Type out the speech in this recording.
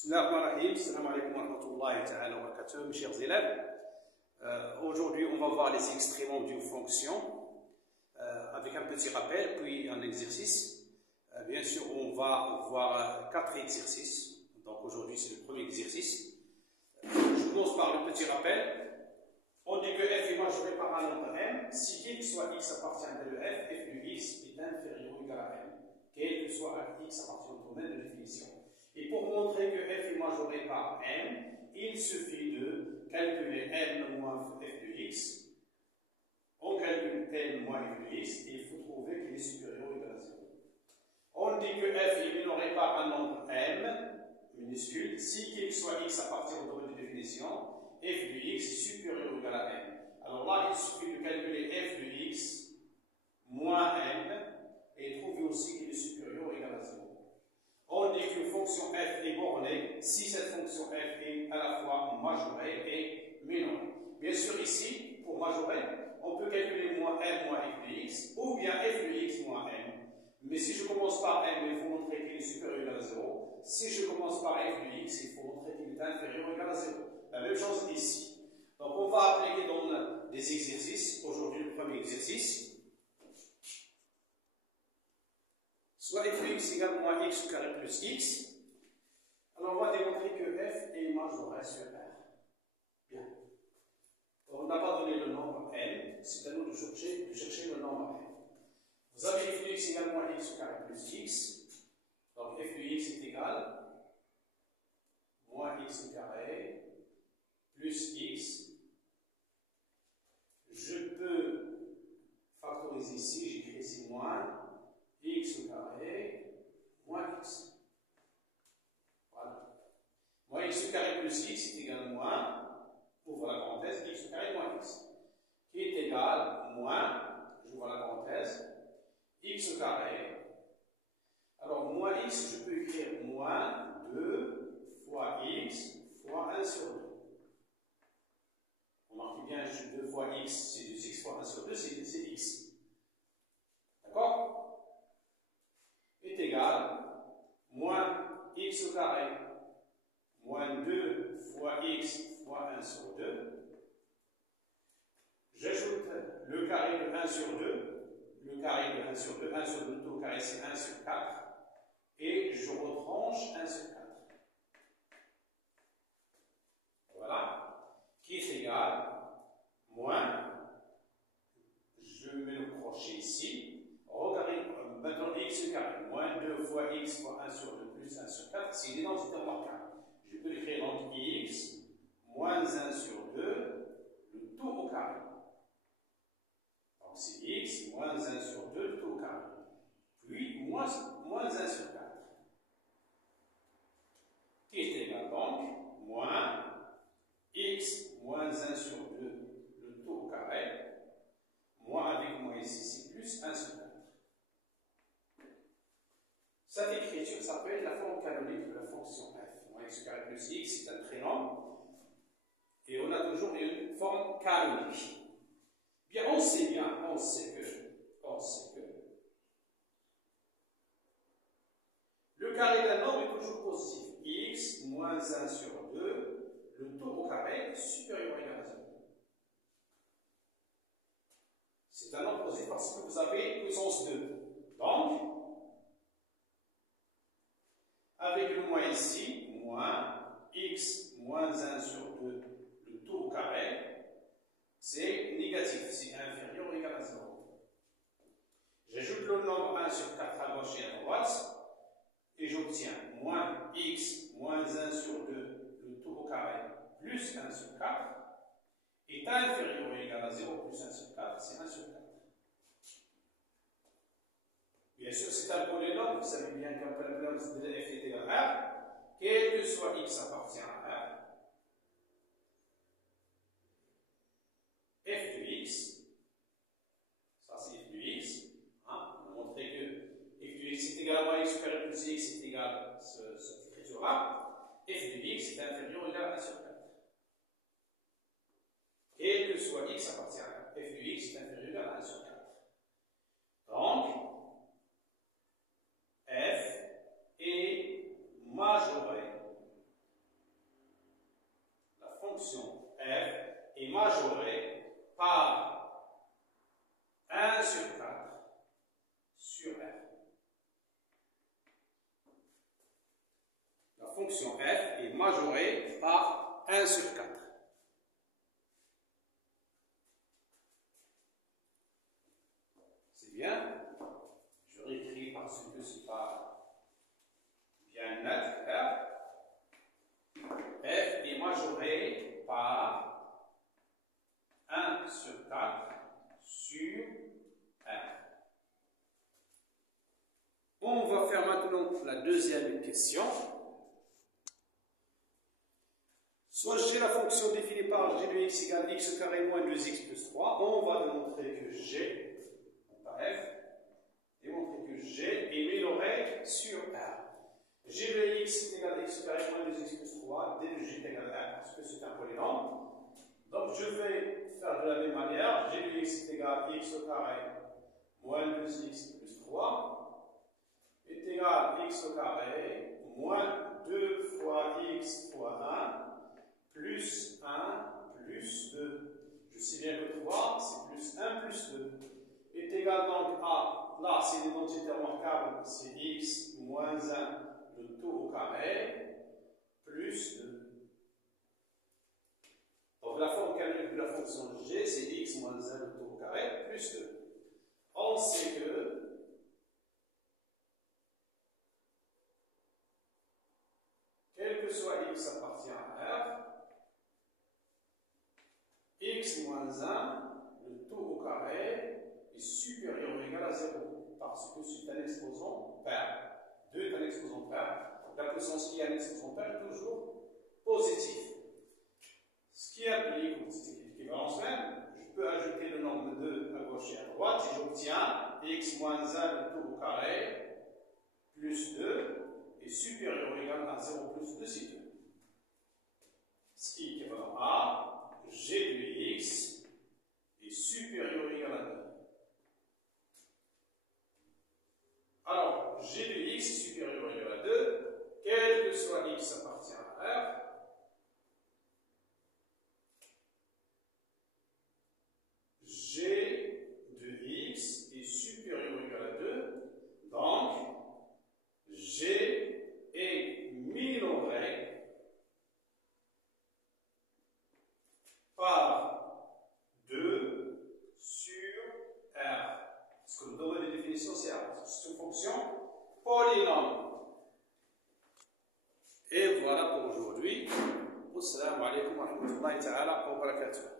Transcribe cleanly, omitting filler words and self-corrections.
Bismillahirrahmanirrahim. Assalamu alaikum wa rahmatullahi ta'ala wa barakatuh, mes chers élèves. Aujourd'hui, on va voir les extréments d'une fonction avec un petit rappel, puis un exercice. Bien sûr, on va voir 4 exercices. Donc aujourd'hui, c'est le premier exercice. Je commence par le petit rappel. On dit que f est majoré par un nombre m. Si quel que soit x appartient à le f, f de x est inférieur ou égal à m. Quel que soit x appartient au domaine de définition. Et pour montrer que f est majoré par m, il suffit de calculer m moins f de x. On calcule m moins f de x et il faut trouver qu'il est supérieur ou égal à 0. On dit que f est minoré par un nombre m minuscule. Si quel que soit x appartient au domaine de définition, f de x est supérieur ou égal à m. Alors là, il suffit de calculer f de x moins m et trouver aussi qu'il est supérieur ou égal à 0. On dit qu'une fonction f est bornée si cette fonction f est à la fois majorée et minorée. Bien sûr, ici, pour majorer, on peut calculer moins m moins f de x ou bien f de x moins m. Mais si je commence par m, il faut montrer qu'il est supérieur ou égal à 0. Si je commence par f de x, il faut montrer qu'il est inférieur ou égal à 0. La même chose ici. Donc on va appliquer dans des exercices. Aujourd'hui, le premier exercice. Soit f de x égale moins x au carré plus x. Alors on va démontrer que f est majoré sur r. Bien. On n'a pas donné le nombre n, c'est à nous de chercher le nombre n. Vous avez f de x égale moins x au carré plus x. Donc f de x est égal moins x au carré plus x. Je peux factoriser ici, j'écris ici moins x au carré moins x. Voilà. Moins x au carré plus x est égal à moins, ouvre la parenthèse, x au carré moins x, qui est égal moins, j'ouvre la parenthèse, x au carré. Alors, moins x, je peux écrire moins 2 fois x fois 1 sur 2. Remarquez bien, 2 fois x, c'est 2x fois 1 sur 2, c'est x. D'accord? Est égal moins x au carré moins 2 fois x fois 1 sur 2. J'ajoute le carré de 1 sur 2. Le carré de 1 sur 2. 1 sur 2 tout au carré, c'est 1 sur 4. Et je retranche 1 sur 4. Voilà. Qui est égal moins, je mets le crochet ici. Regardez, maintenant x au carré, moins 2 fois x fois 1 sur 2 plus 1 sur 4, c'est une identité remarquable. Je peux l'écrire donc x moins 1 sur 2, le tout au carré. Donc c'est x moins 1 sur 2, le tout au carré. Puis moins 1 sur 4. Qui est égal donc moins x moins 1 sur 2, le tout au carré. Moins avec moins ici, c'est plus 1 sur 4. Cette écriture s'appelle la forme canonique de la fonction f. Moins x au carré plus x, c'est un prénom. Et on a toujours une forme canonique. Bien, on sait que le carré d'un nombre est toujours positif. X moins 1 sur 2, le tout au carré supérieur ou égal à 0. C'est un nombre positif parce que vous avez puissance 2. Donc, avec le moins ici, moins x moins 1 sur 2, le tout au carré, c'est négatif, c'est inférieur ou égal à 0. J'ajoute le nombre 1 sur 4 à gauche et à droite, et j'obtiens moins x moins 1 sur 2, le tout au carré, plus 1 sur 4, est inférieur ou égal à 0 plus 1 sur 4, c'est 1 sur 4. Bien sûr, c'est un polynôme, vous savez bien qu'un polynôme de f est égal à r, quel que soit x appartient à r, f de x, ça c'est f de x, hein, on a montré que f de x est égal à moins x au carré plus x est égal à cette écriture-là, f de x est inférieur ou égal à 1 sur 4. Quel que soit x appartient à r, f de x est inférieur ou égal à 1 sur 4. Donc, f est fonction f est majorée par 1 sur 4 sur r. La fonction f est majorée par 1 sur 4. C'est bien. Je réécris parce que ce n'est pas bien net. F est majorée par 1 sur 4 sur R. On va faire maintenant la deuxième question. Soit j'ai la fonction définie par g de x égale x carré moins 2x plus 3. On va démontrer que g, pas f, démontrer que g est minoré sur R. G de x est égal à x carré moins 2x plus 3, d de g est égal à 1 parce que c'est un polynôme. Donc je vais faire de la même manière. G de x est égal à x au carré moins 2x plus 3 est égal à x au carré moins 2 fois x fois 1 plus 1 plus 2. Je sais bien que 3 c'est plus 1 plus 2 est égal donc à, là c'est une identité remarquable, c'est x moins 1 le tout au carré plus 2. Donc la forme canonique de la fonction g, c'est x moins 1 le tout au carré plus 2. On sait que quel que soit x appartient à R, x moins 1 le tout au carré est supérieur ou égal à 0 parce que c'est un exposant pair. 2 est un exposant pair. La puissance qui est un exposant pair est toujours positif. Ce qui implique, c'est l'équivalence même, je peux ajouter le nombre de 2 à gauche et à droite et j'obtiens x moins 1 le tout au carré plus 2 est supérieur ou égal à 0 plus 2 c'est 2. Ce qui est équivalent à g de x est supérieur ou égal à 2. Alors, g de x est supérieur ou égal à 2, quel que soit x appartient à R, g de x est supérieur ou égal à 2, donc g est minoré par 2 sur R. Ce que nous donnons les définitions, c'est une fonction polynôme. Et voilà pour aujourd'hui. Wassalamu alaikum wa rahmatullahi ta'ala wa barakatuh.